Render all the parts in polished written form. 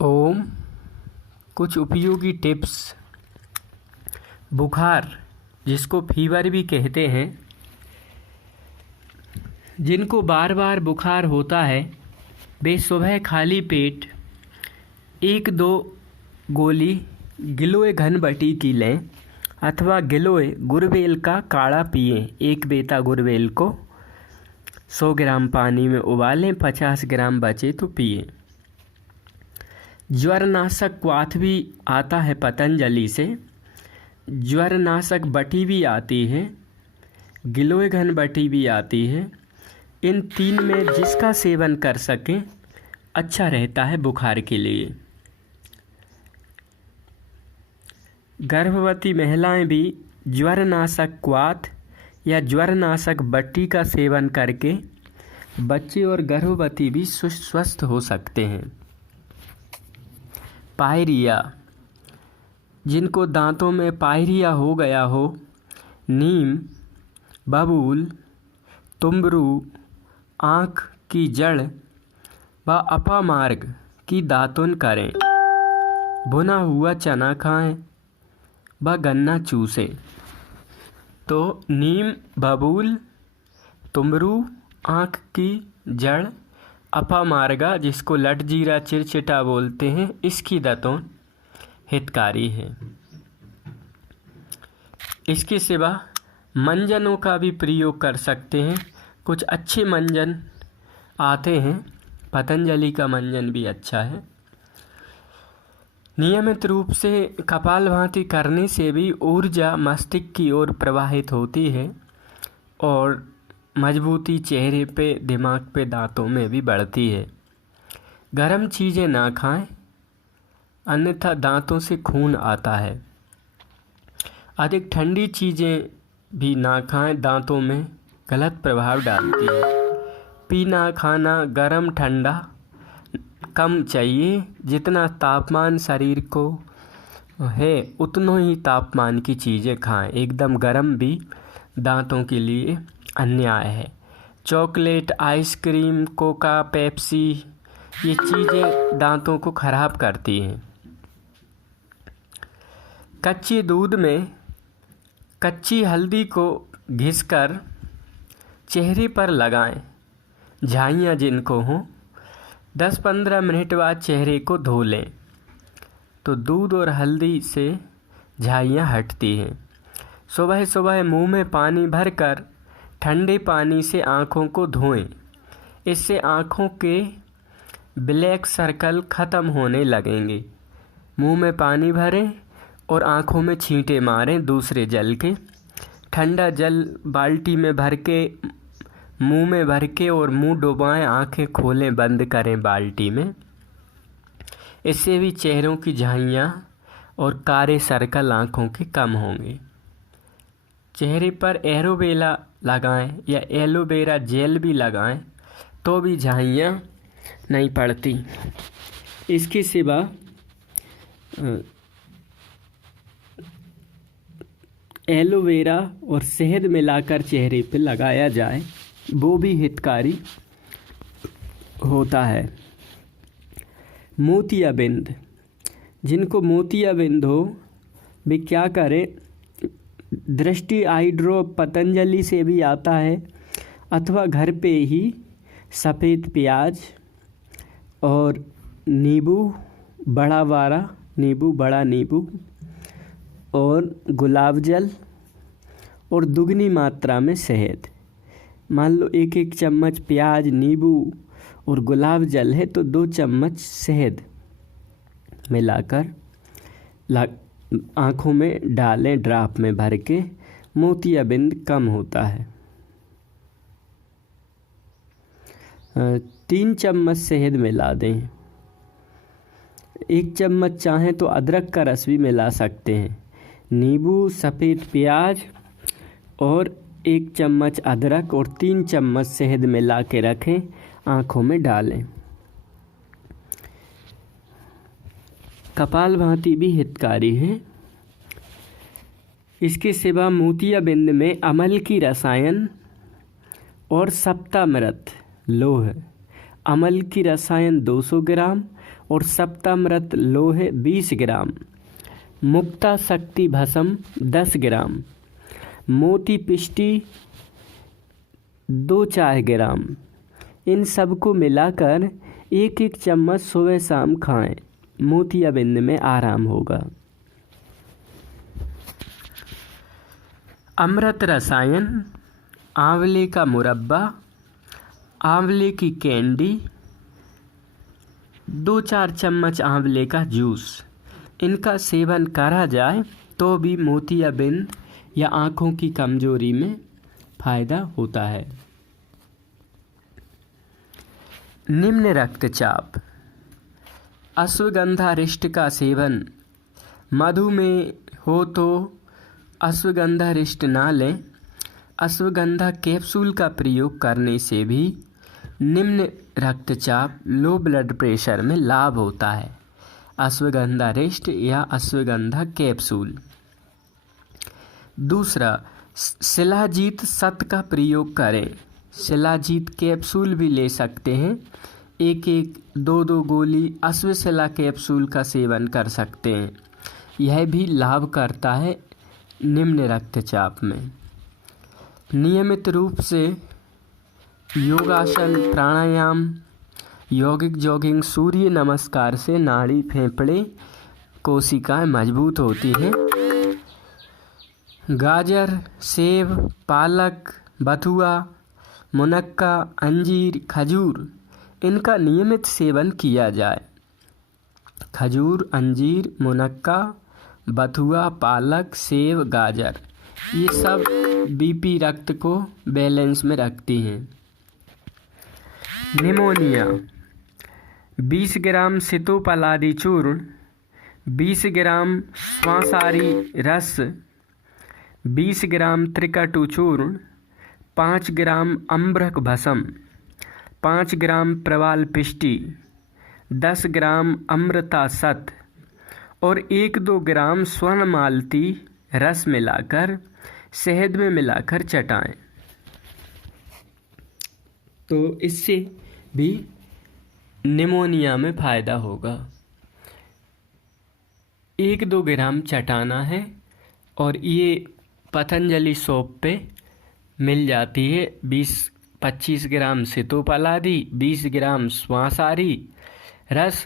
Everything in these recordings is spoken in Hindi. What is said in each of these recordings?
ओम। कुछ उपयोगी टिप्स। बुखार, जिसको फीवर भी कहते हैं, जिनको बार बार बुखार होता है, वे सुबह खाली पेट 1-2 गोली गिलोय घनबटी की लें अथवा गिलोय गुड़वेल का काढ़ा पिएं। 1 बेता गुड़वेल को 100 ग्राम पानी में उबालें, 50 ग्राम बचे तो पिएं। ज्वरनाशक क्वाथ भी आता है पतंजलि से, ज्वरनाशक बटी भी आती है, गिलोय घनबटी भी आती है। इन 3 में जिसका सेवन कर सकें अच्छा रहता है बुखार के लिए। गर्भवती महिलाएं भी ज्वरनाशक क्वाथ या ज्वरनाशक बट्टी का सेवन करके बच्चे और गर्भवती भी स्वस्थ हो सकते हैं। पायरिया, जिनको दांतों में पायरिया हो गया हो, नीम, बबूल, तुंबरू, आँख की जड़ व अपामार्ग की दातुन करें। भुना हुआ चना खाएं व गन्ना चूसें। तो नीम, बबूल, तुंबरू, आँख की जड़, अपामार्गा, जिसको लटजीरा चिरचिटा बोलते हैं, इसकी दातुन हितकारी है। इसके सिवा मंजनों का भी प्रयोग कर सकते हैं। कुछ अच्छे मंजन आते हैं, पतंजलि का मंजन भी अच्छा है। नियमित रूप से कपालभाति करने से भी ऊर्जा मस्तिष्क की ओर प्रवाहित होती है और मजबूती चेहरे पे, दिमाग पे, दांतों में भी बढ़ती है। गर्म चीज़ें ना खाएं, अन्यथा दांतों से खून आता है। अधिक ठंडी चीज़ें भी ना खाएं, दांतों में गलत प्रभाव डालती है। पीना खाना गर्म ठंडा कम चाहिए। जितना तापमान शरीर को है उतना ही तापमान की चीज़ें खाएं। एकदम गर्म भी दांतों के लिए अन्याय है। चॉकलेट, आइसक्रीम, कोका, पेप्सी, ये चीज़ें दांतों को खराब करती हैं। कच्चे दूध में कच्ची हल्दी को घिसकर चेहरे पर लगाएं। झाइयाँ जिनको हों, 10-15 मिनट बाद चेहरे को धो लें तो दूध और हल्दी से झाइयाँ हटती हैं। सुबह सुबह मुंह में पानी भरकर ठंडे पानी से आँखों को धोएं। इससे आँखों के ब्लैक सर्कल ख़त्म होने लगेंगे। मुंह में पानी भरें और आँखों में छींटे मारें दूसरे जल के। ठंडा जल बाल्टी में भर के मुंह में भर के और मुंह डुबाएं, आँखें खोलें, बंद करें बाल्टी में। इससे भी चेहरों की झाइयाँ और काले सर्कल आँखों के कम होंगे। चेहरे पर एलोवेरा लगाएं या एलोवेरा जेल भी लगाएं तो भी झाइयाँ नहीं पड़ती। इसके सिवा एलोवेरा और शहद मिलाकर चेहरे पे लगाया जाए, वो भी हितकारी होता है। मोतियाबिंद, जिनको मोतियाबिंद हो वे क्या करें, दृष्टि आई ड्रॉप पतंजलि से भी आता है अथवा घर पे ही सफ़ेद प्याज और नींबू, बड़ा नींबू और गुलाब जल और दुगनी मात्रा में शहद, मान लो 1-1 चम्मच प्याज, नींबू और गुलाब जल है तो 2 चम्मच शहद मिलाकर आँखों में डालें, ड्राप में भर के। मोतियाबिंद कम होता है। 3 चम्मच शहद मिला दें। 1 चम्मच चाहें तो अदरक का रस भी मिला सकते हैं। नींबू, सफ़ेद प्याज और 1 चम्मच अदरक और 3 चम्मच शहद मिला के रखें, आँखों में डालें। कपालभाति भी हितकारी है। इसके सिवा मोतियाबिंद में अमल की रसायन और सप्तामृत, लोह, अमल की रसायन 200 ग्राम और सप्तामृत लोहे 20 ग्राम, मुक्ता शक्ति भस्म 10 ग्राम, मोती पिष्टी 2 चाय ग्राम। इन सबको मिलाकर 1-1 चम्मच सुबह शाम खाएं। मोतियाबिंद में आराम होगा। अमृत रसायन, आंवले का मुरब्बा, आंवले की कैंडी, 2-4 चम्मच आंवले का जूस, इनका सेवन करा जाए तो भी मोतियाबिंद या आँखों की कमजोरी में फायदा होता है। निम्न रक्तचाप, अश्वगंधा रिष्ट का सेवन। मधुमेह हो तो अश्वगंधा रिष्ट ना लें। अश्वगंधा कैप्सूल का प्रयोग करने से भी निम्न रक्तचाप, लो ब्लड प्रेशर में लाभ होता है। अश्वगंधा रिष्ट या अश्वगंधा कैप्सूल। दूसरा, शिलाजीत शत का प्रयोग करें। शिलाजीत कैप्सूल भी ले सकते हैं। 1-1, 2-2 गोली अश्वशिला कैप्सूल का सेवन कर सकते हैं। यह भी लाभ करता है निम्न रक्तचाप में। नियमित रूप से योगासन, प्राणायाम, यौगिक जॉगिंग, सूर्य नमस्कार से नाड़ी, फेफड़े, कोशिकाएं मजबूत होती हैं। गाजर, सेब, पालक, बथुआ, मुनक्का, अंजीर, खजूर, इनका नियमित सेवन किया जाए। खजूर, अंजीर, मुनक्का, बथुआ, पालक, सेब, गाजर, ये सब बीपी, रक्त को बैलेंस में रखती हैं। निमोनिया, 20 ग्राम सितोपलादी चूर्ण, 20 ग्राम श्वासारी रस, 20 ग्राम त्रिकटु चूर्ण, 5 ग्राम अम्बरक भस्म, 5 ग्राम प्रवाल पिष्टी, 10 ग्राम अमृता शत और 1-2 ग्राम स्वर्ण मालती रस मिलाकर शहद में मिलाकर चटाएं। तो इससे भी निमोनिया में फ़ायदा होगा। 1-2 ग्राम चटाना है और ये पतंजलि शॉप पे मिल जाती है। 20-25 ग्राम सितोपलादी, 20 ग्राम श्वासारी रस,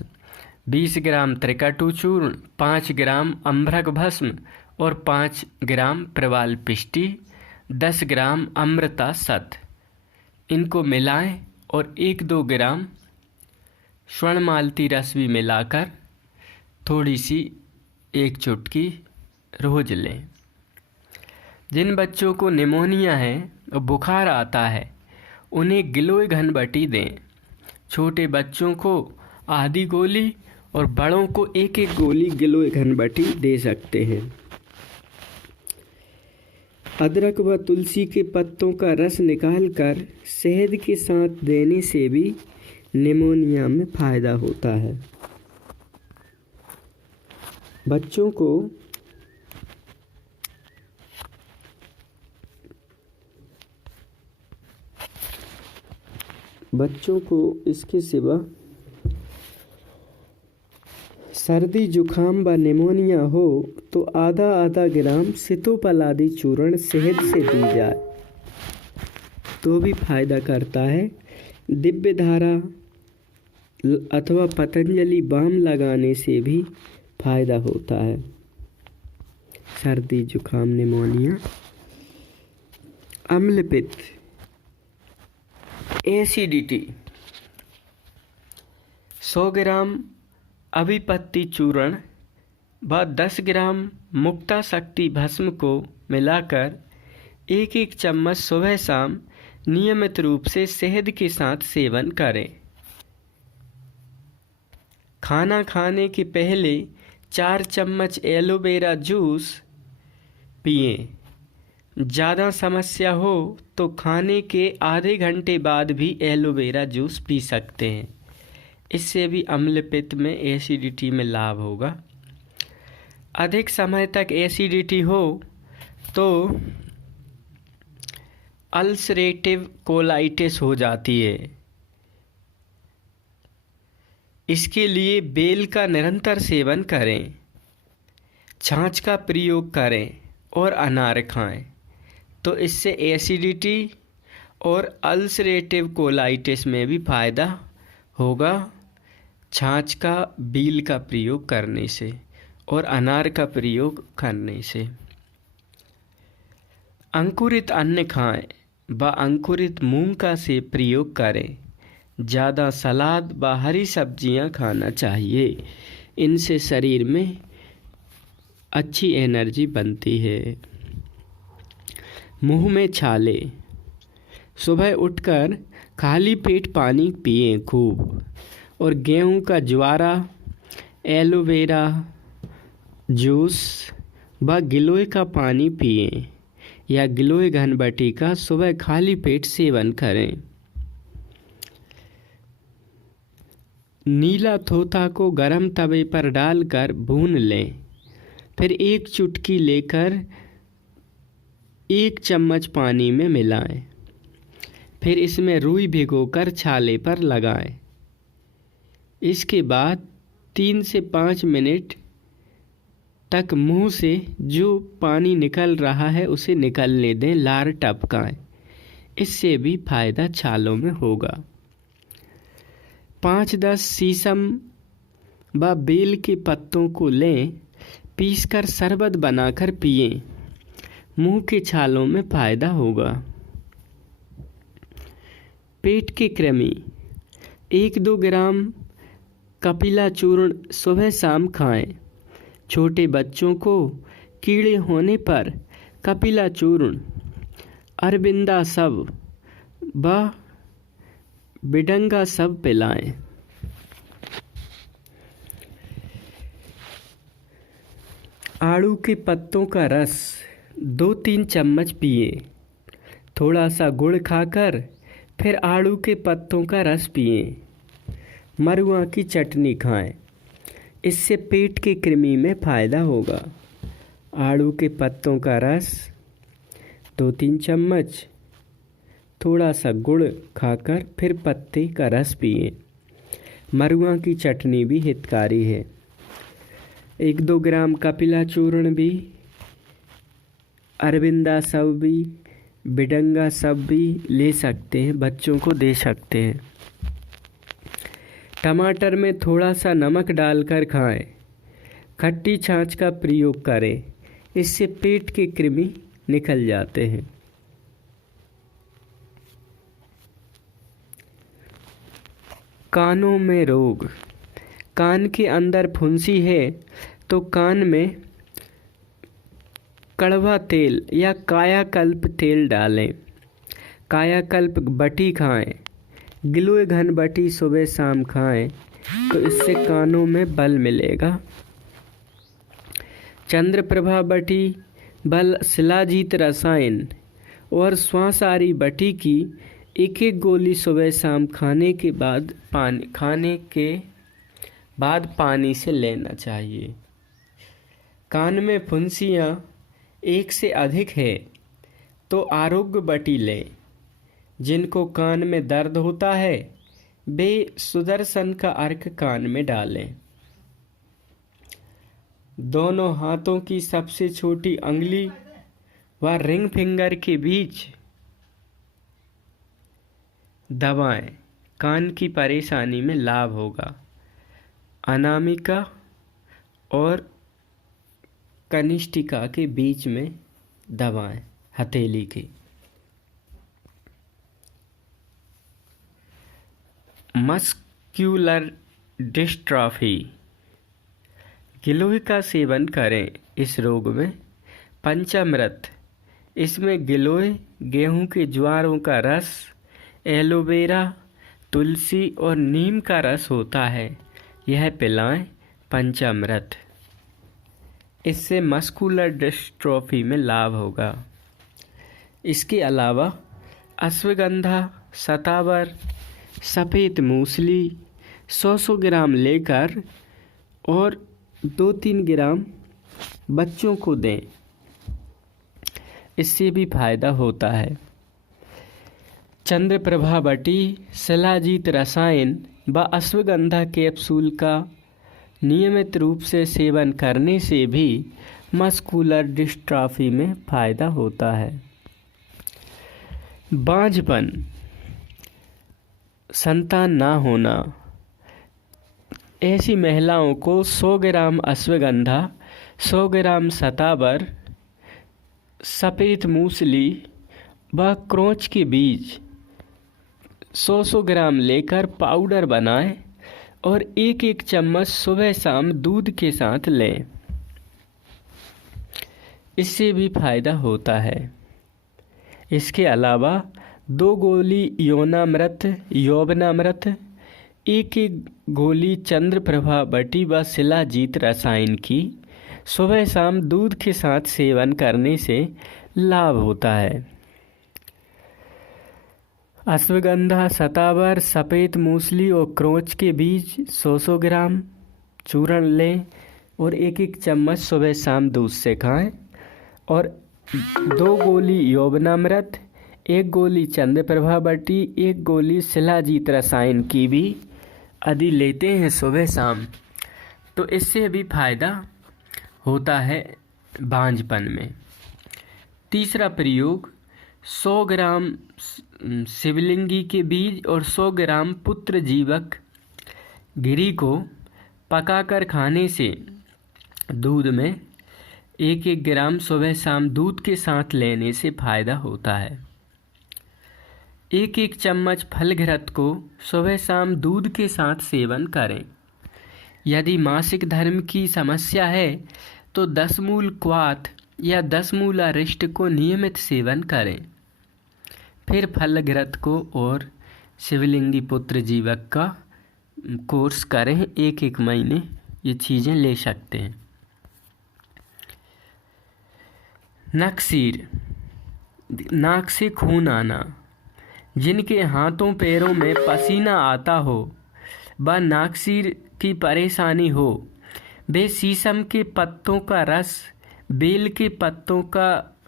20 ग्राम त्रिकटु चूर्ण, 5 ग्राम अम्बरक भस्म और 5 ग्राम प्रवाल पिष्टी, 10 ग्राम अमृता शत। इनको मिलाएं और 1-2 ग्राम स्वर्ण मालती रस भी मिलाकर थोड़ी सी 1 चुटकी रोज लें। जिन बच्चों को निमोनिया है और बुखार आता है उन्हें गिलोय घनबटी दें। छोटे बच्चों को आधी गोली और बड़ों को 1-1 गोली गिलोय घनबटी दे सकते हैं। अदरक व तुलसी के पत्तों का रस निकालकर शहद के साथ देने से भी निमोनिया में फ़ायदा होता है। बच्चों को इसके सिवा सर्दी, जुखाम व निमोनिया हो तो आधा ग्राम सितोपलादी चूर्ण शहद से दी जाए तो भी फायदा करता है। दिव्य धारा अथवा पतंजलि बाम लगाने से भी फायदा होता है। सर्दी, जुखाम, निमोनिया। अम्ल पित्त, एसिडिटी, 100 ग्राम अभिपत्ति चूर्ण व 10 ग्राम मुक्ता शक्ति भस्म को मिलाकर 1-1 चम्मच सुबह शाम नियमित रूप से शहद के साथ सेवन करें। खाना खाने के पहले 4 चम्मच एलोवेरा जूस पिएं। ज़्यादा समस्या हो तो खाने के आधे घंटे बाद भी एलोवेरा जूस पी सकते हैं। इससे भी अम्ल पित्त में, एसिडिटी में लाभ होगा। अधिक समय तक एसिडिटी हो तो अल्सरेटिव कोलाइटिस हो जाती है। इसके लिए बेल का निरंतर सेवन करें, छाछ का प्रयोग करें और अनार खाएं, तो इससे एसिडिटी और अल्सरेटिव कोलाइटिस में भी फ़ायदा होगा छाछ का बील का प्रयोग करने से और अनार का प्रयोग करने से। अंकुरित अन्न खाएं व अंकुरित मूंग का से प्रयोग करें। ज़्यादा सलाद व हरी सब्जियां खाना चाहिए, इनसे शरीर में अच्छी एनर्जी बनती है। मुंह में छाले, सुबह उठकर खाली पेट पानी पिएं खूब, और गेहूं का ज्वारा, एलोवेरा जूस व गिलोय का पानी पिएं या गिलोय घनबटी का सुबह खाली पेट सेवन करें। नीला थोथा को गरम तवे पर डालकर भून लें, फिर एक चुटकी लेकर 1 चम्मच पानी में मिलाएं, फिर इसमें रुई भिगोकर छाले पर लगाएं। इसके बाद 3 से 5 मिनट तक मुंह से जो पानी निकल रहा है उसे निकलने दें, लार टपकाएं, इससे भी फायदा छालों में होगा। 5-10 शीशम व बेल के पत्तों को लें, पीसकर शरबत बनाकर पिएं, मुंह के छालों में फायदा होगा। पेट के कृमि, 1-2 ग्राम कपिला चूर्ण सुबह शाम खाएं। छोटे बच्चों को कीड़े होने पर कपिला चूर्ण, अरविंदा सब व बिडंगा सब पिलाएं। आड़ू के पत्तों का रस 2-3 चम्मच पिए। थोड़ा सा गुड़ खाकर फिर आड़ू के पत्तों का रस पिए। मरुआ की चटनी खाएं, इससे पेट के कृमि में फ़ायदा होगा। आड़ू के पत्तों का रस 2-3 चम्मच, थोड़ा सा गुड़ खाकर फिर पत्ते का रस पिए। मरुआ की चटनी भी हितकारी है। 1-2 ग्राम कपिला चूर्ण भी, अरविंदा सब भी, बिडंगा सब भी ले सकते हैं, बच्चों को दे सकते हैं। टमाटर में थोड़ा सा नमक डालकर खाएं। खट्टी छाछ का प्रयोग करें, इससे पेट के कृमि निकल जाते हैं। कानों में रोग, कान के अंदर फुंसी है तो कान में कड़वा तेल या कायाकल्प तेल डालें। कायाकल्प बटी खाएं। गिलोय घनबटी सुबह शाम खाएं, तो इससे कानों में बल मिलेगा। चंद्रप्रभा बटी, बल शिलाजीत रसायन और श्वासारी बटी की 1-1 गोली सुबह शाम खाने के बाद पानी से लेना चाहिए। कान में फुंसियाँ 1 से अधिक है तो आरोग्य बटी लें। जिनको कान में दर्द होता है वे सुदर्शन का अर्क कान में डालें। दोनों हाथों की सबसे छोटी अंगुली व रिंग फिंगर के बीच दबाएं, कान की परेशानी में लाभ होगा। अनामिका और कनिष्ठिका के बीच में दबाएं, हथेली के। मस्क्यूलर डिस्ट्रॉफी, गिलोय का सेवन करें इस रोग में। पंचामृत, इसमें गिलोय, गेहूं के ज्वारों का रस, एलोवेरा, तुलसी और नीम का रस होता है, यह पिलाएं पंचामृत। इससे मस्कुलर डिस्ट्रॉफी में लाभ होगा। इसके अलावा अश्वगंधा, शतावर, सफ़ेद मूसली 100 ग्राम लेकर और 2-3 ग्राम बच्चों को दें, इससे भी फायदा होता है। चंद्रप्रभा बटी, शिलाजीत रसायन व अश्वगंधा कैप्सूल का नियमित रूप से सेवन करने से भी मस्कुलर डिस्ट्रॉफी में फ़ायदा होता है। बांझपन, संतान ना होना, ऐसी महिलाओं को 100 ग्राम अश्वगंधा, 100 ग्राम शतावर, सफ़ेद मूसली व क्रोंच के बीज 100 ग्राम लेकर पाउडर बनाएं और एक एक चम्मच सुबह शाम दूध के साथ लें। इससे भी फायदा होता है। इसके अलावा 2 गोली यौवनामृत, एक गोली चंद्रप्रभा बटी व शिलाजीत रसायन की सुबह शाम दूध के साथ सेवन करने से लाभ होता है। अश्वगंधा, शतावर, सफ़ेद मूसली और क्रोंच के बीज 100 ग्राम चूर्ण लें और एक एक चम्मच सुबह शाम दूध से खाएं और 2 गोली यौवनामृत, 1 गोली चंद्रप्रभा बटी, 1 गोली शिलाजीत रसायन की भी यदि लेते हैं सुबह शाम तो इससे भी फायदा होता है बांझपन में। तीसरा प्रयोग 100 ग्राम शिवलिंगी के बीज और 100 ग्राम पुत्र जीवक गिरी को पकाकर खाने से दूध में 1-1 ग्राम सुबह शाम दूध के साथ लेने से फायदा होता है। 1-1 चम्मच फलघृत को सुबह शाम दूध के साथ सेवन करें। यदि मासिक धर्म की समस्या है तो 10 मूल क्वाथ या 10 मूल अरिष्ट को नियमित सेवन करें। फिर फलघृत को और शिवलिंगी पुत्र जीवक का कोर्स करें। 1-1 महीने ये चीज़ें ले सकते हैं। नक्सीर, नाक से खून आना, जिनके हाथों पैरों में पसीना आता हो व नाकसीर की परेशानी हो, वे शीशम के पत्तों का रस, बेल के पत्तों का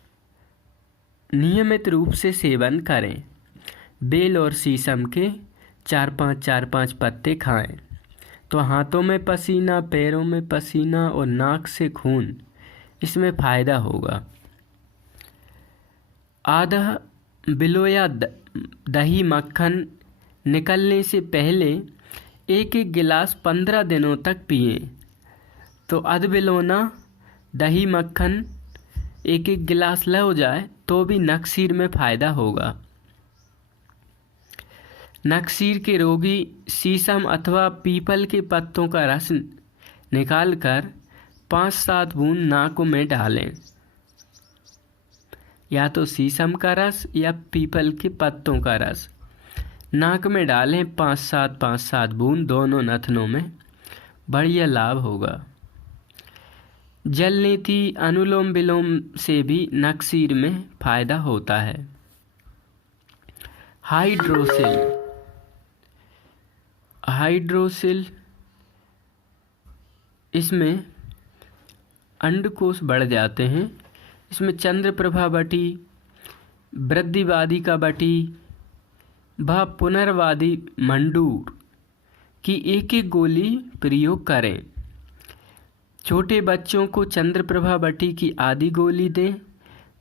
नियमित रूप से सेवन करें। बेल और शीशम के 4-5 पत्ते खाएं तो हाथों में पसीना, पैरों में पसीना और नाक से खून, इसमें फ़ायदा होगा। आधा बिलोया दही मक्खन निकलने से पहले 1-1 गिलास 15 दिनों तक पिएं। तो अध बिलोना दही मक्खन 1-1 गिलास ले हो जाए तो भी नक्सीर में फ़ायदा होगा। नक्सीर के रोगी शीशम अथवा पीपल के पत्तों का रस निकालकर 5-7 बूंद नाक में डालें। या तो शीशम का रस या पीपल के पत्तों का रस नाक में डालें 5-7 बूंद दोनों नथनों में, बढ़िया लाभ होगा। जल नीति, अनुलोम विलोम से भी नक्सीर में फ़ायदा होता है। हाइड्रोसिल, इसमें अंडकोश बढ़ जाते हैं। इसमें चंद्रप्रभा बटी, वृद्धिवादी का बटी व पुनर्वादी मंडूर की 1-1 गोली प्रयोग करें। छोटे बच्चों को चंद्रप्रभा बटी की आधी गोली दें।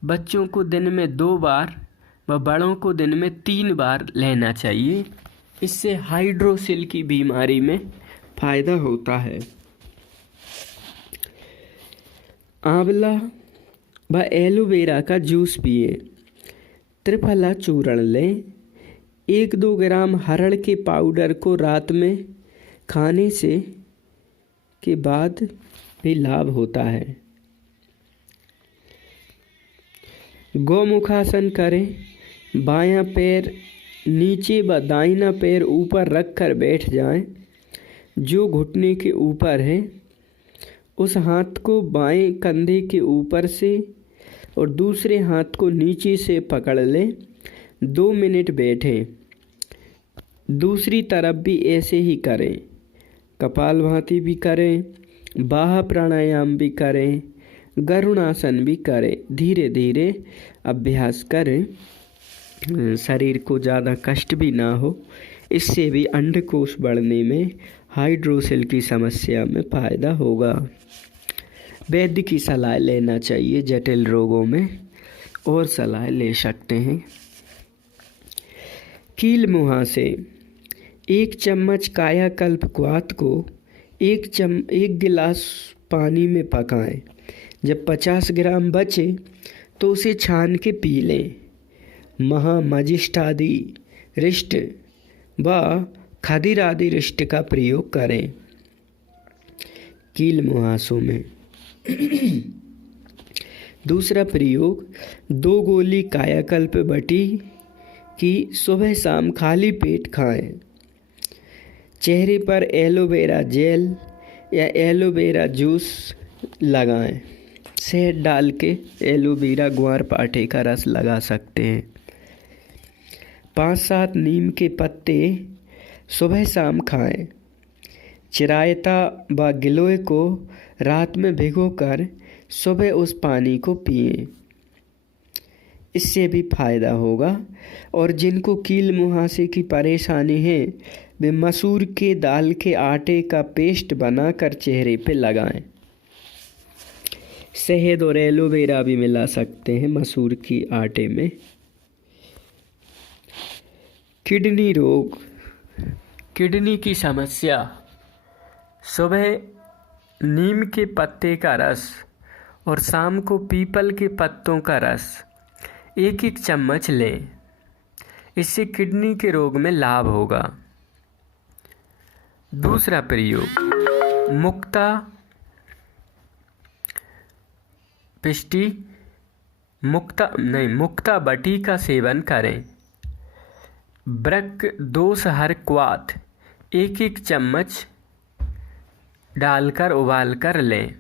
बच्चों को दिन में 2 बार व बड़ों को दिन में 3 बार लेना चाहिए। इससे हाइड्रोसिल की बीमारी में फ़ायदा होता है। आंवला व एलोवेरा का जूस पिए। त्रिफला चूर्ण लें। 1-2 ग्राम हरड़ के पाउडर को रात में खाने से के बाद भी लाभ होता है। गौमुखासन करें। बायां पैर नीचे व दाहिना पैर ऊपर रखकर बैठ जाएं। जो घुटने के ऊपर है उस हाथ को बाएं कंधे के ऊपर से और दूसरे हाथ को नीचे से पकड़ लें। 2 मिनट बैठें। दूसरी तरफ भी ऐसे ही करें। कपालभाति भी करें, बाह्य प्राणायाम भी करें, गरुणासन भी करें। धीरे धीरे अभ्यास करें, शरीर को ज़्यादा कष्ट भी ना हो। इससे भी अंडकोश बढ़ने में, हाइड्रोसिल की समस्या में फ़ायदा होगा। वैद्य की सलाह लेना चाहिए जटिल रोगों में, और सलाह ले सकते हैं। कील मुहासे, 1 चम्मच कायाकल्प क्वाथ को 1 गिलास पानी में पकाएं। जब 50 ग्राम बचे तो उसे छान के पी लें। महामजिष्ठादि रिष्ट व खदिर आदि रिष्ट का प्रयोग करें कील मुहासों में। दूसरा प्रयोग, 2 गोली कायाकल्प बटी की सुबह शाम खाली पेट खाएं। चेहरे पर एलोवेरा जेल या एलोवेरा जूस लगाएं। शहद डाल के एलोवेरा ग्वारपाठे का रस लगा सकते हैं। 5-7 नीम के पत्ते सुबह शाम खाएं। चिरायता व गिलोय को रात में भिगोकर सुबह उस पानी को पिएं। इससे भी फायदा होगा। और जिनको कील मुहासे की परेशानी है वे मसूर के दाल के आटे का पेस्ट बनाकर चेहरे पे लगाएं। शहद और एलोवेरा भी मिला सकते हैं मसूर की आटे में। किडनी रोग, किडनी की समस्या, सुबह नीम के पत्ते का रस और शाम को पीपल के पत्तों का रस 1-1 चम्मच लें। इससे किडनी के रोग में लाभ होगा। दूसरा प्रयोग, मुक्ता बटी का सेवन करें। ब्रक दोष हर क्वाथ 1-1 चम्मच डालकर उबाल कर लें।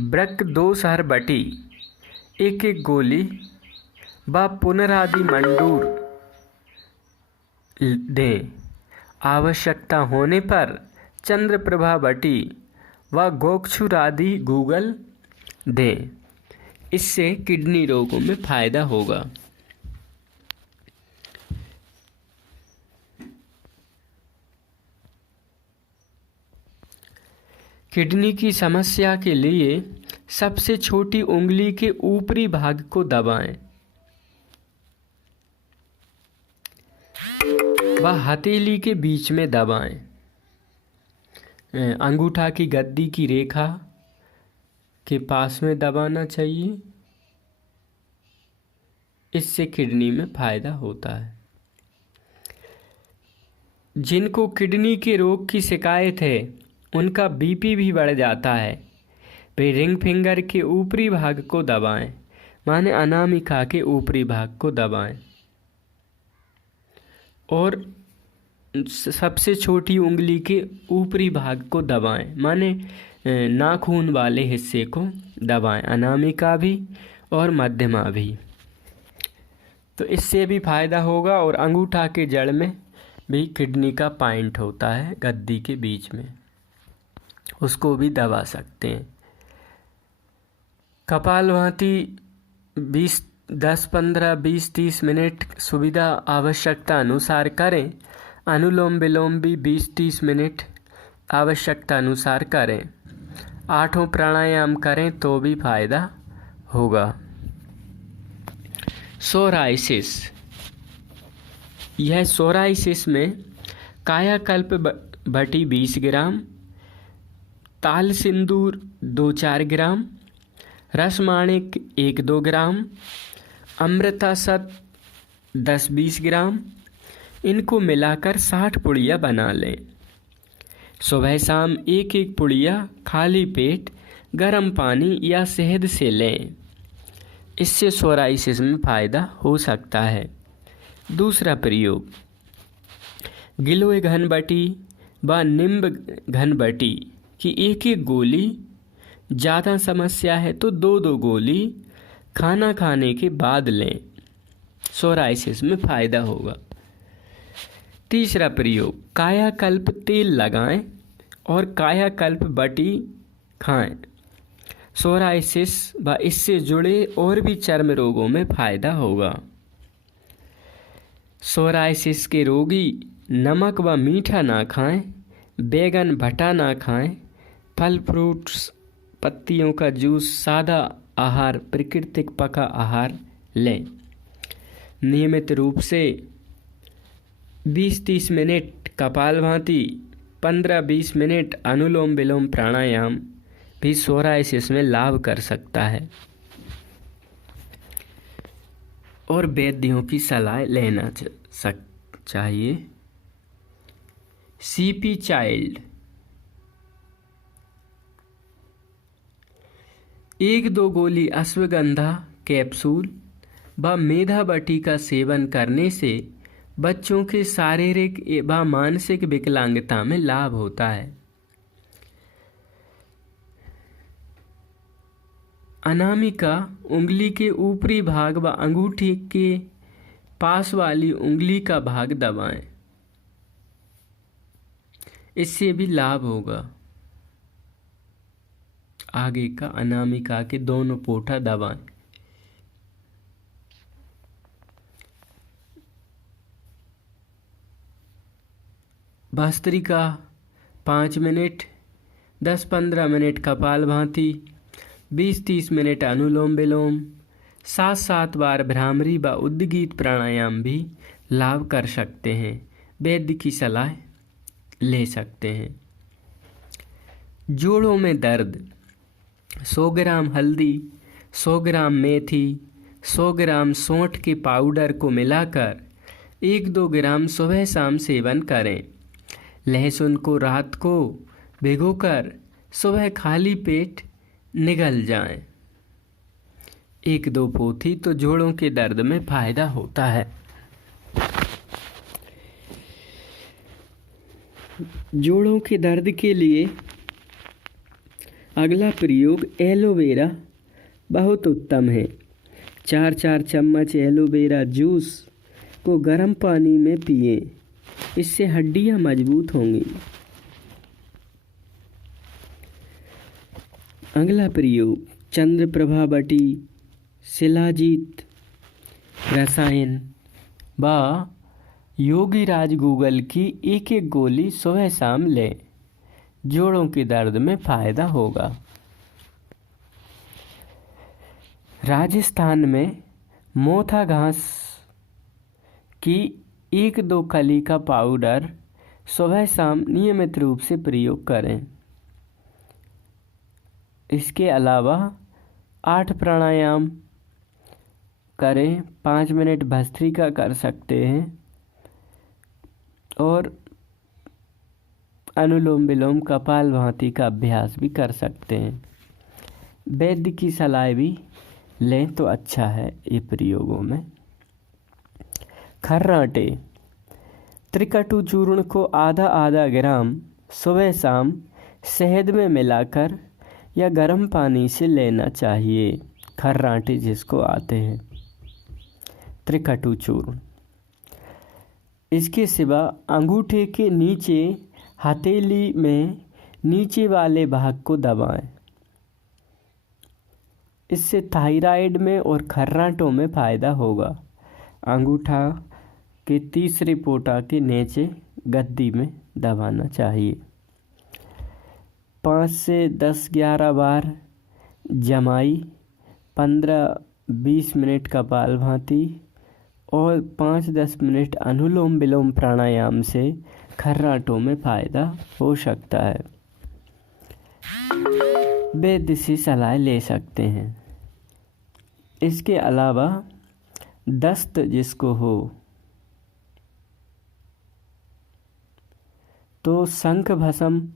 ब्रक दोष हर बटी 1-1 गोली व पुनरादि मंडूर दें। आवश्यकता होने पर चंद्रप्रभा बटी व गोक्षुरादि गूगल दें। इससे किडनी रोगों में फायदा होगा। किडनी की समस्या के लिए सबसे छोटी उंगली के ऊपरी भाग को दबाएं व हथेली के बीच में दबाएं। अंगूठा की गद्दी की रेखा के पास में दबाना चाहिए। इससे किडनी में फायदा होता है। जिनको किडनी के रोग की शिकायत है उनका बीपी भी बढ़ जाता है। वे रिंग फिंगर के ऊपरी भाग को दबाएं, माने अनामिका के ऊपरी भाग को दबाएं और सबसे छोटी उंगली के ऊपरी भाग को दबाएं, माने नाखून वाले हिस्से को दबाएं, अनामिका भी और मध्यमा भी। तो इससे भी फायदा होगा। और अंगूठा के जड़ में भी किडनी का पॉइंट होता है गद्दी के बीच में, उसको भी दबा सकते हैं। कपालभाति 10-15-20-30 मिनट सुविधा आवश्यकता अनुसार करें। अनुलोम विलोम भी 20-30 मिनट आवश्यकता अनुसार करें। 8 प्राणायाम करें तो भी फायदा होगा। सोराइसिस, यह सोराइसिस में कायाकल्प बटी 20 ग्राम, ताल सिंदूर 2-4 ग्राम, रसमाणिक 1-2 ग्राम, अमृतासत 10-20 ग्राम, इनको मिलाकर 60 पुड़िया बना लें। सुबह शाम 1-1 पुड़िया खाली पेट गर्म पानी या शहद से लें। इससे सोराइसिस में फायदा हो सकता है। दूसरा प्रयोग, गिलोय घनबटी व निम्ब घनबटी की 1-1 गोली, ज़्यादा समस्या है तो 2-2 गोली खाना खाने के बाद लें। सोराइसिस में फायदा होगा। तीसरा प्रयोग, कायाकल्प तेल लगाएं और कायाकल्प बटी खाएं। सोराइसिस व इससे जुड़े और भी चर्म रोगों में फायदा होगा। सोराइसिस के रोगी नमक व मीठा ना खाएं, बैगन भटा ना खाएं, फल फ्रूट्स, पत्तियों का जूस, सादा आहार, प्राकृतिक पका आहार लें। नियमित रूप से 20-30 मिनट कपालभाति, 15-20 मिनट अनुलोम विलोम प्राणायाम भी सोराइसिस में लाभ कर सकता है। और वैद्यों की सलाह लेना चाहिए। सीपी चाइल्ड 1-2 गोली अश्वगंधा कैप्सूल व मेधाबटी का सेवन करने से बच्चों के शारीरिक व मानसिक विकलांगता में लाभ होता है। अनामिका उंगली के ऊपरी भाग व अंगूठी के पास वाली उंगली का भाग दबाएं, इससे भी लाभ होगा। आगे का अनामिका के दोनों पोठा दबाएं। Bhastrika 5 minute, 10-15 minute kapalbhati, 20-30 minute anulom vilom, 7-7 बार भ्रामरी व उद्गीत प्राणायाम भी लाभ कर सकते हैं। वैद्य की सलाह ले सकते हैं। जोड़ों में दर्द 100 ग्राम हल्दी, 100 ग्राम मेथी, 100 ग्राम सौंठ के पाउडर को मिलाकर 1-2 ग्राम सुबह शाम सेवन करें। लहसुन को रात को भिगोकर सुबह खाली पेट निगल जाएं। 1-2 पोथी तो जोड़ों के दर्द में फायदा होता है। जोड़ों के दर्द के लिए अगला प्रयोग एलोवेरा बहुत उत्तम है। 4-4 चम्मच एलोवेरा जूस को गर्म पानी में पिएं, इससे हड्डियां मजबूत होंगी। अगला प्रयोग चंद्रप्रभा बटी, शिलाजीत रसायन व योगीराज गूगल की 1-1 गोली सुबह शाम लें, जोड़ों के दर्द में फायदा होगा। राजस्थान में मोथा घास की 1-2 कली का पाउडर सुबह शाम नियमित रूप से प्रयोग करें। इसके अलावा 8 प्राणायाम करें, 5 मिनट भस्त्रिका कर सकते हैं और अनुलोम विलोम कपालभाति का अभ्यास भी कर सकते हैं। वैद्य की सलाह भी लें तो अच्छा है। ये प्रयोगों में खर्राटे त्रिकटु चूर्ण को आधा ग्राम सुबह शाम शहद में मिलाकर या गर्म पानी से लेना चाहिए। खर्राटे जिसको आते हैं, त्रिकटु चूर्ण। इसके सिवा अंगूठे के नीचे हथेली में नीचे वाले भाग को दबाएं, इससे थायराइड में और खर्राटों में फायदा होगा। अंगूठा के तीसरे पोटा के नीचे गद्दी में दबाना चाहिए। 5 से 10-11 बार जमाई, 15-20 मिनट कपालभाति और 5-10 मिनट अनुलोम विलोम प्राणायाम से खर्राटों में फायदा हो सकता है। वैद्य से सलाह ले सकते हैं। इसके अलावा दस्त जिसको हो तो शंख भस्म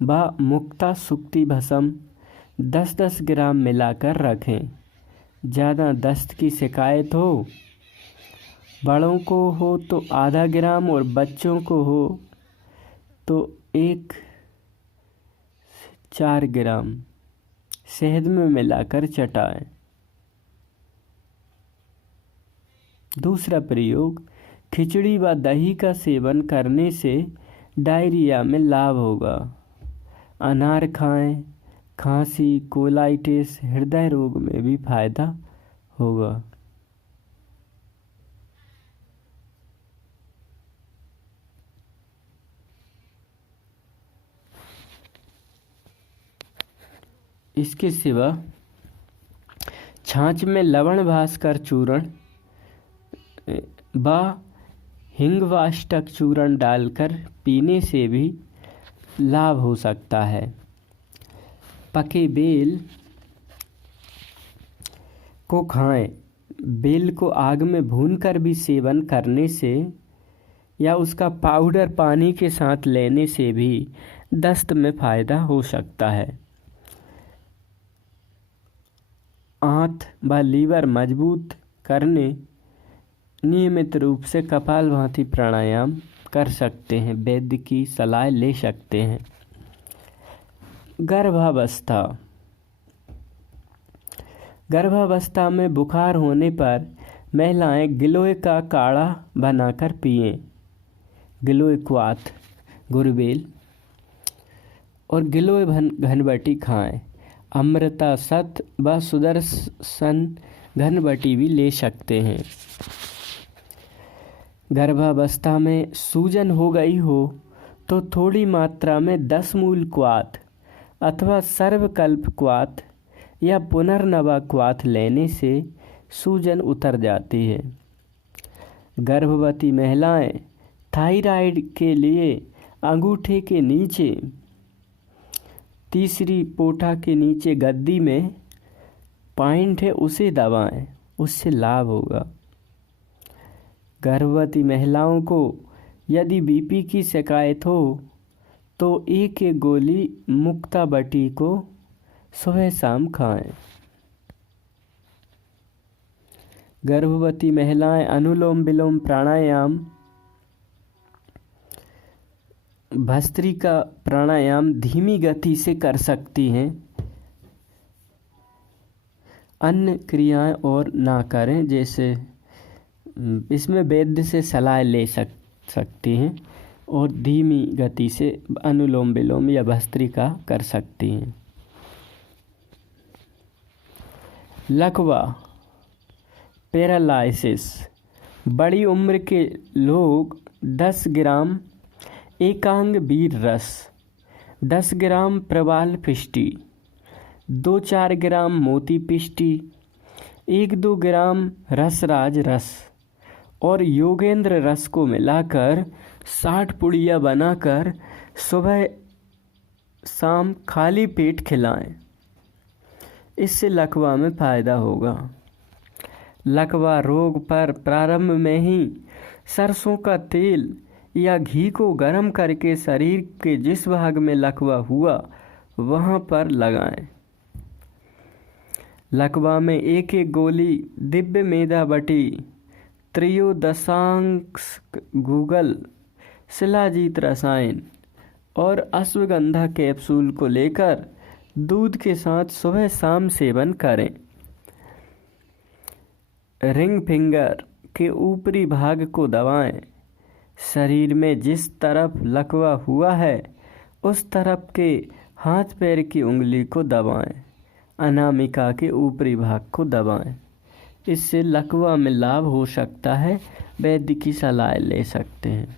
व मुक्ता सुक्ति भस्म 10-10 ग्राम मिलाकर रखें। ज़्यादा दस्त की शिकायत हो, बड़ों को हो तो आधा ग्राम और बच्चों को हो तो 1-4 ग्राम शहद में मिलाकर चटाएं। दूसरा प्रयोग खिचड़ी व दही का सेवन करने से डायरिया में लाभ होगा। अनार खाएं, खांसी, कोलाइटिस, हृदय रोग में भी फायदा होगा। इसके सिवा छाछ में लवण भास्कर चूर्ण व हिंगवाष्टक चूर्ण डालकर पीने से भी लाभ हो सकता है। पके बेल को खाएं। बेल को आग में भूनकर भी सेवन करने से या उसका पाउडर पानी के साथ लेने से भी दस्त में फ़ायदा हो सकता है। आंत व लीवर मजबूत करने नियमित रूप से कपालभाति प्राणायाम कर सकते हैं। वैद्य की सलाह ले सकते हैं। गर्भावस्था में बुखार होने पर महिलाएं गिलोय का काढ़ा बनाकर पिएं। गिलोय क्वाथ गुरबेल और गिलोय घनबटी खाएं। अमृता सत व सुदर्शन घनबटी भी ले सकते हैं। गर्भावस्था में सूजन हो गई हो तो थोड़ी मात्रा में 10 मूल क्वाथ अथवा सर्वकल्प क्वाथ या पुनर्नवा क्वाथ लेने से सूजन उतर जाती है। गर्भवती महिलाएं थायराइड के लिए अंगूठे के नीचे तीसरी पोठा के नीचे गद्दी में पॉइंट है उसे दबाएं, उससे लाभ होगा। गर्भवती महिलाओं को यदि बीपी की शिकायत हो तो एक गोली मुक्ता बटी को सुबह शाम खाएं। गर्भवती महिलाएं अनुलोम विलोम प्राणायाम भस्त्रिका प्राणायाम धीमी गति से कर सकती हैं। अन्य क्रियाएं और ना करें, जैसे इसमें वैद्य से सलाह ले सकती हैं और धीमी गति से अनुलोम विलोम या भस्त्रिका कर सकती हैं। लकवा पैरालाइसिस बड़ी उम्र के लोग 10 ग्राम एकांग वीर रस, 10 ग्राम प्रवाल पिष्टी, 2-4 ग्राम मोती पिष्टी, 1-2 ग्राम रसराज रस और योगेंद्र रस को मिलाकर 60 पुड़िया बनाकर सुबह शाम खाली पेट खिलाएं। इससे लकवा में फ़ायदा होगा। लकवा रोग पर प्रारंभ में ही सरसों का तेल या घी को गर्म करके शरीर के जिस भाग में लकवा हुआ वहाँ पर लगाएं। लकवा में एक गोली दिव्य मेधा बटी, त्रयोदशांश गूगल, शिलाजीत रसायन और अश्वगंधा कैप्सूल को लेकर दूध के साथ सुबह शाम सेवन करें। रिंग फिंगर के ऊपरी भाग को दबाएं। शरीर में जिस तरफ लकवा हुआ है उस तरफ के हाथ पैर की उंगली को दबाएं। अनामिका के ऊपरी भाग को दबाएं। इससे लकवा में लाभ हो सकता है। वैद्य की सलाह ले सकते हैं।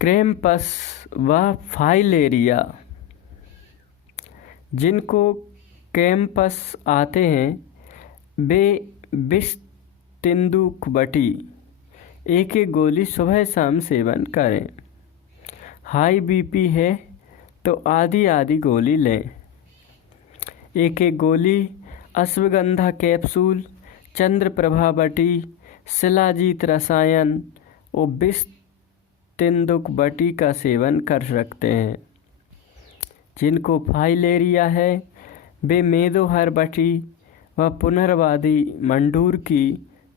क्रैम्पस व फाइलेरिया, जिनको क्रैम्पस आते हैं वे विष तेंदुकबटी एक गोली सुबह शाम सेवन करें। हाई बीपी है तो आधी गोली लें। एक गोली अश्वगंधा कैप्सूल, चंद्रप्रभा बटी, शिलाजीत रसायन और विष तेंदुकबटी का सेवन कर सकते हैं। जिनको फाइलेरिया है वे मेदोहर बटी व पुनर्वादी मंडूर की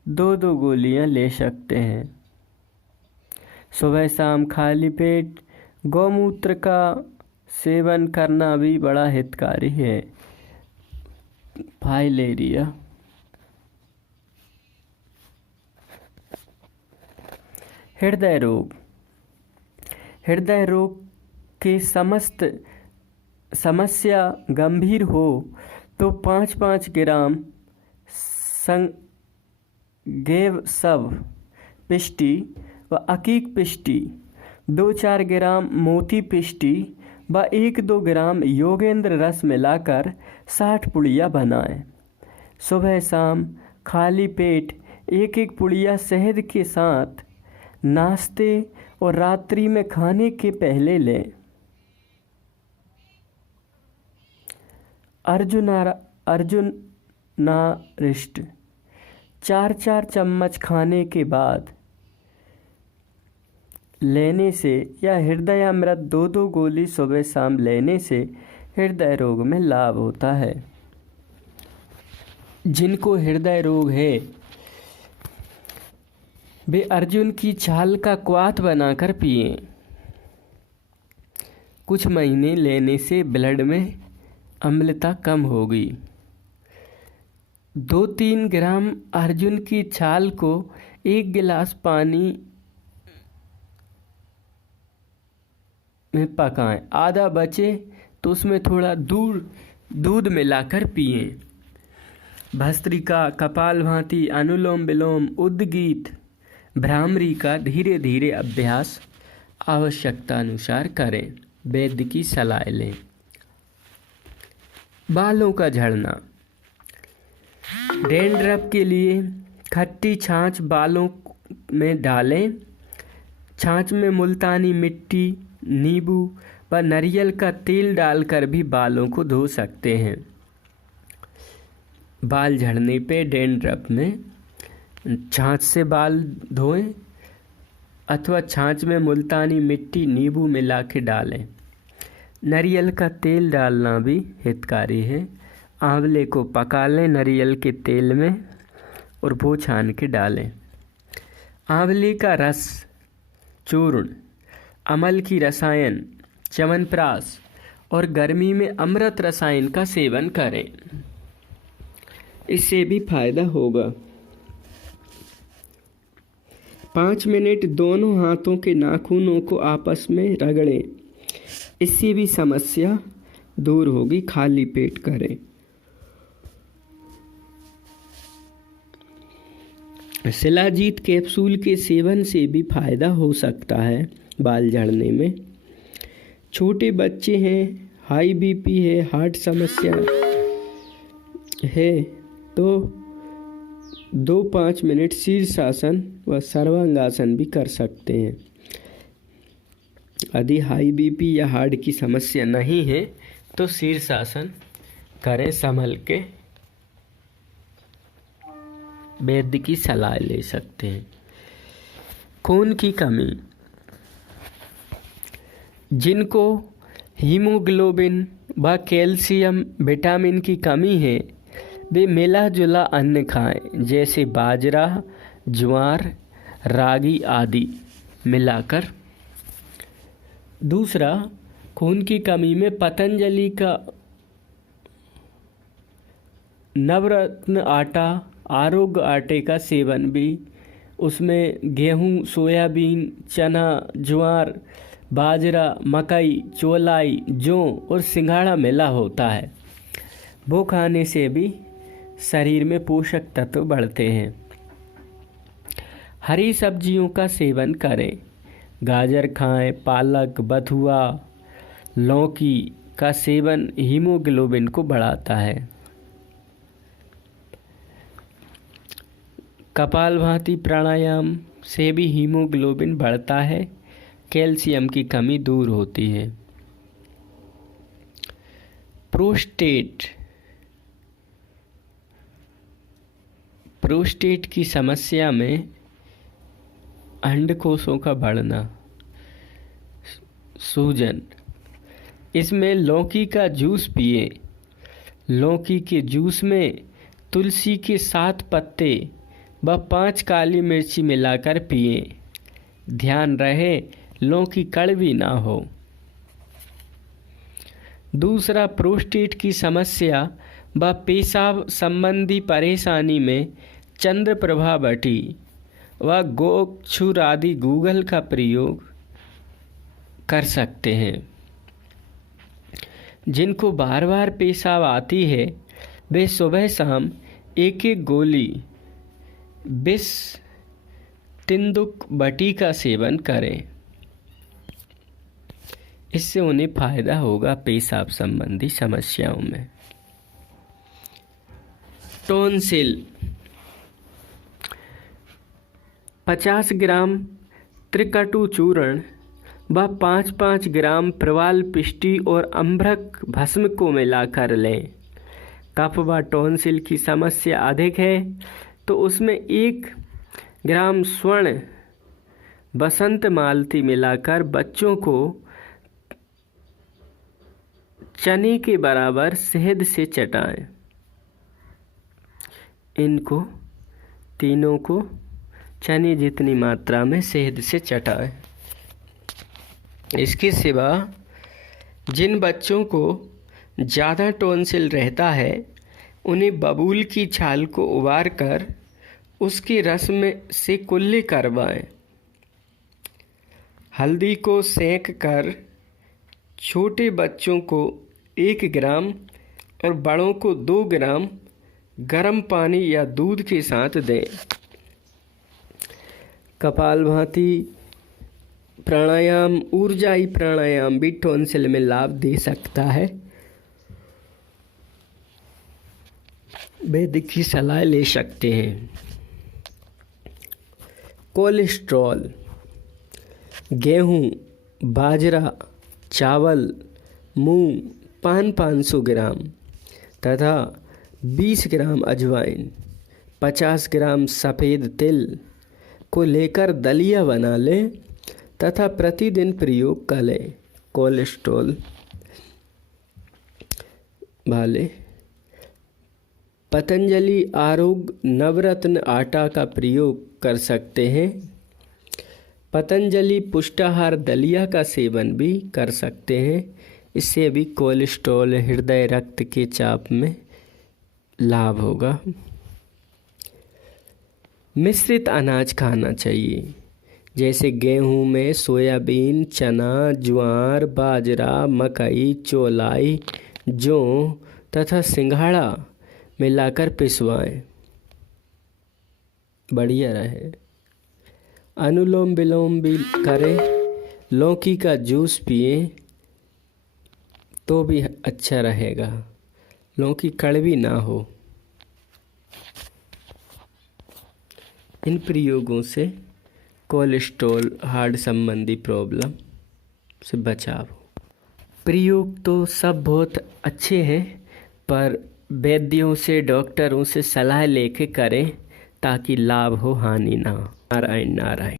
2-2 गोलियां ले सकते हैं। सुबह शाम खाली पेट गौमूत्र का सेवन करना भी बड़ा हितकारी है। फाइलेरिया। हृदय रोग। हृदय रोग के समस्त समस्या गंभीर हो तो 5-5 ग्राम संगेव सब पिष्टी व अकीक पिष्टी 2-4 ग्राम मोती पिष्टी व 1-2 ग्राम योगेंद्र रस मिलाकर 60 पुड़िया बनाएं। सुबह शाम खाली पेट 1-1 पुड़िया शहद के साथ नाश्ते और रात्रि में खाने के पहले लें। अर्जुनारिष्ट 4-4 चम्मच खाने के बाद लेने से या हृदय अमृत 2-2 गोली सुबह शाम लेने से हृदय रोग में लाभ होता है। जिनको हृदय रोग है वे अर्जुन की छाल का क्वाथ बनाकर पिएं। कुछ महीने लेने से ब्लड में अम्लता कम होगी। 2-3 ग्राम अर्जुन की छाल को 1 गिलास पानी में पकाएं। आधा बचे तो उसमें थोड़ा दूध मिलाकर पिएं। भस्त्रिका, कपालभाति, अनुलोम विलोम, उद्गीत, भ्रामरी का धीरे धीरे अभ्यास आवश्यकता अनुसार करें। वैद्य की सलाह लें। बालों का झड़ना। डैंड्रफ के लिए खट्टी छाछ बालों में डालें। छाछ में मुल्तानी मिट्टी, नींबू व नारियल का तेल डालकर भी बालों को धो सकते हैं। बाल झड़ने पे डैंड्रफ में छाछ से बाल धोएं अथवा छाछ में मुल्तानी मिट्टी, नींबू मिला के डालें। नारियल का तेल डालना भी हितकारी है। आंवले को पका लें नारियल के तेल में और वो छान के डालें। आंवले का रस चूर्ण, अमल की रसायन, च्यवनप्राश और गर्मी में अमृत रसायन का सेवन करें। इससे भी फायदा होगा। 5 मिनट दोनों हाथों के नाखूनों को आपस में रगड़ें। इससे भी समस्या दूर होगी। खाली पेट करें। शिलाजीत कैप्सूल के सेवन से भी फायदा हो सकता है बाल झड़ने में। छोटे बच्चे हैं, हाई बीपी है, हार्ट समस्या है तो 2-5 मिनट शीर्षासन व सर्वांगासन भी कर सकते हैं। यदि हाई बीपी या हार्ट की समस्या नहीं है तो शीर्षासन करें संभल के। वैद्य की सलाह ले सकते हैं। खून की कमी। जिनको हीमोग्लोबिन व कैल्शियम, विटामिन की कमी है वे मिला जुला अन्न खाएं, जैसे बाजरा, ज्वार, रागी आदि मिलाकर। दूसरा, खून की कमी में पतंजलि का नवरत्न आटा, आरोग्य आटे का सेवन भी, उसमें गेहूँ, सोयाबीन, चना, ज्वार, बाजरा, मकई, चौलाई, जौ और सिंघाड़ा मिला होता है। वो खाने से भी शरीर में पोषक तत्व बढ़ते हैं। हरी सब्जियों का सेवन करें। गाजर खाएं, पालक, बथुआ, लौकी का सेवन हीमोग्लोबिन को बढ़ाता है। कपालभाति प्राणायाम से भी हीमोग्लोबिन बढ़ता है। कैल्शियम की कमी दूर होती है। प्रोस्टेट की समस्या में अंडकोशों का बढ़ना, सूजन, इसमें लौकी का जूस पिए। लौकी के जूस में तुलसी के 7 पत्ते व 5 काली मिर्ची मिलाकर पिए। ध्यान रहे लौकी कड़वी ना हो। दूसरा, प्रोस्टेट की समस्या व पेशाब संबंधी परेशानी में चंद्रप्रभा बटी व गोक्षुर आदि गूगल का प्रयोग कर सकते हैं। जिनको बार बार पेशाब आती है वे सुबह शाम 1-1 गोली बिस तिंदुक बटी का सेवन करें। इससे उन्हें फायदा होगा पेशाब संबंधी समस्याओं में। टॉन्सिल 50 ग्राम त्रिकटु चूर्ण व 5-5 ग्राम प्रवाल पिष्टी और अम्भ्रक भस्म को मिलाकर लें। कफ व टॉन्सिल की समस्या अधिक है तो उसमें 1 ग्राम स्वर्ण बसंत मालती मिलाकर बच्चों को चने के बराबर शहद से चटाएं। इनको तीनों को चने जितनी मात्रा में शहद से चटाएं। इसके सिवा जिन बच्चों को ज़्यादा टॉन्सिल रहता है उन्हें बबूल की छाल को उबार कर उसके रस में से कुल्ले करवाएं। हल्दी को सेंक कर छोटे बच्चों को 1 ग्राम और बड़ों को 2 ग्राम गर्म पानी या दूध के साथ दें। कपालभाति प्राणायाम, ऊर्जाई प्राणायाम भी टॉन्सिल में लाभ दे सकता है। वैद्य की सलाह ले सकते हैं। कोलेस्ट्रॉल गेहूँ, बाजरा, चावल, मूंग, पान 500 ग्राम तथा 20 ग्राम अजवाइन, 50 ग्राम सफ़ेद तिल को लेकर दलिया बना लें तथा प्रतिदिन प्रयोग करें। कोलेस्ट्रॉल वाले पतंजलि आरोग्य नवरत्न आटा का प्रयोग कर सकते हैं। पतंजलि पुष्टाहार दलिया का सेवन भी कर सकते हैं। इससे भी कोलेस्ट्रॉल, हृदय, रक्त के चाप में लाभ होगा। मिश्रित अनाज खाना चाहिए, जैसे गेहूं में सोयाबीन, चना, ज्वार, बाजरा, मकई, चौलाई, जौ तथा सिंघाड़ा मिलाकर पिसवाएं, बढ़िया रहे। अनुलोम विलोम भी करें, लौकी का जूस पिए तो भी अच्छा रहेगा, लौकी कड़वी ना हो। इन प्रयोगों से कोलेस्ट्रॉल, हार्ट संबंधी प्रॉब्लम से बचाव हो। प्रयोग तो सब बहुत अच्छे हैं, पर वैद्यों से, डॉक्टरों से सलाह लेके करें ताकि लाभ हो, हानि ना हो। नारायण नारायण।